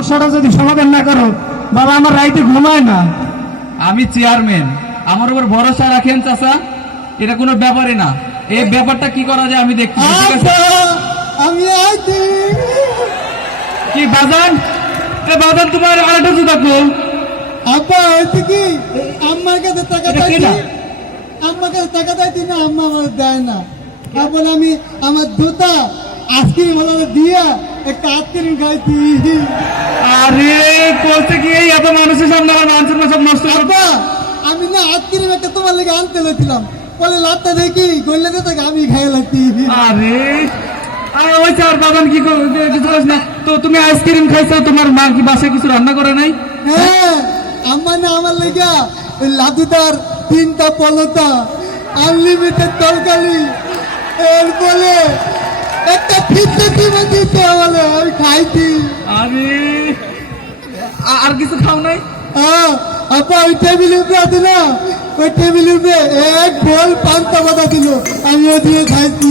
সমস্যাটা যদি সমাধান না করো বাবা, আমার রাইতে ঘুমায় না। আমি চেয়ারম্যান, আমার উপর ভরসা রাখেন চাচা, এটা কোনো ব্যাপারই না। এই ব্যাপারটা কি করা যায় আমি দেখছি, ঠিক আছে? আমি আইছি। কি বাজান, বাজান তোমার আরেকটা জুতা কো। আব্বা হয়েছে কি, আম্মার কাছে টাকা এটা চাইছি, কেডা? আম্মার কাছে টাকা চাইছি না, আম্মা আমার দেয় না। তারপরে আমি আমার জুতা আজকে বলে দিয়া একটা আত্মীয় খাইছি। আরে বলতে কি এই এত মানুষের সামনে আমার মানুষের সব নষ্ট করবে। আব্বা আমি না আত্মীয় একটা তোমার লেগে আনতে লেছিলাম, বলে লাটটা দেখি গইলে থেকে আমি খাই লাগছি। আরে আরে ওই চার বাজান কি কিছু করিস না তো? তুমি আইসক্রিম খাইছো, তোমার মা কি বাসায় কিছু রান্না করে নাই? হ্যাঁ, আম্মা না আমার লেগা ওই লাদুদার 3টা পলতা আনলিমিটেড তরকারি এর বলে একটা ফিরতে দিবে দিতে বলে আমি খাইছি। আরে আর কিছু খাও নাই? হ্যাঁ আপা, ওই টেবিলের উপরে আছে না, ওই টেবিলের উপরে এক বল 5টা বাদা দিল, আমি ও দিয়ে খাইছি।